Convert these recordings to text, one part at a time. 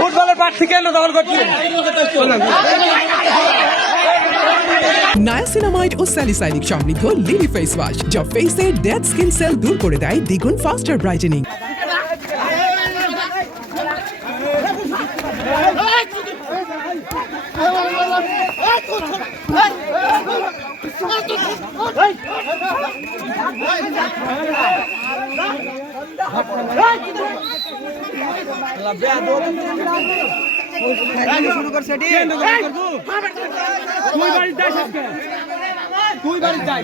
ফুটবলের প্রার্থী কেন দখল করছে? নায়াসিনামাইড ও স্যালিসাইলিক সমৃদ্ধ লিলি ফেস ওয়াশ যা ফেসের ডেড স্কিন সেল দূর করে দেয় দ্বিগুণ ফাস্টার ব্রাইটেনিং। শুরু করছে তুই বাড়ি যাই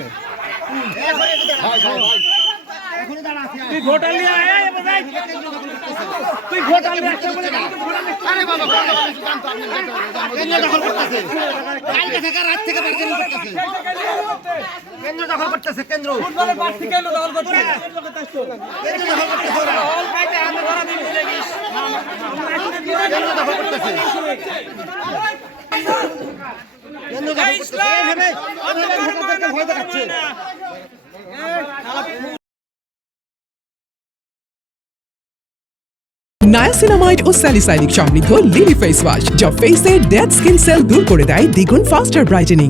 তুই ভোট আনলি তুই ভোট আনলি কেন্দ্র দখল করতেছে কালকে থেকে রাত থেকে কেন্দ্র দখল করতেছে কেন্দ্র ফুটবলের প্রার্থী কেন দখল করছে? ভয় দেখাচ্ছে। নায়াসিনামাইড ও স্যালিসাইলিক সমৃদ্ধ লিলি ফেস ওয়াশ যা ফেসের ডেড স্কিন সেল দূর করে দেয় দ্বিগুণ ফাস্টার ব্রাইটেনিং।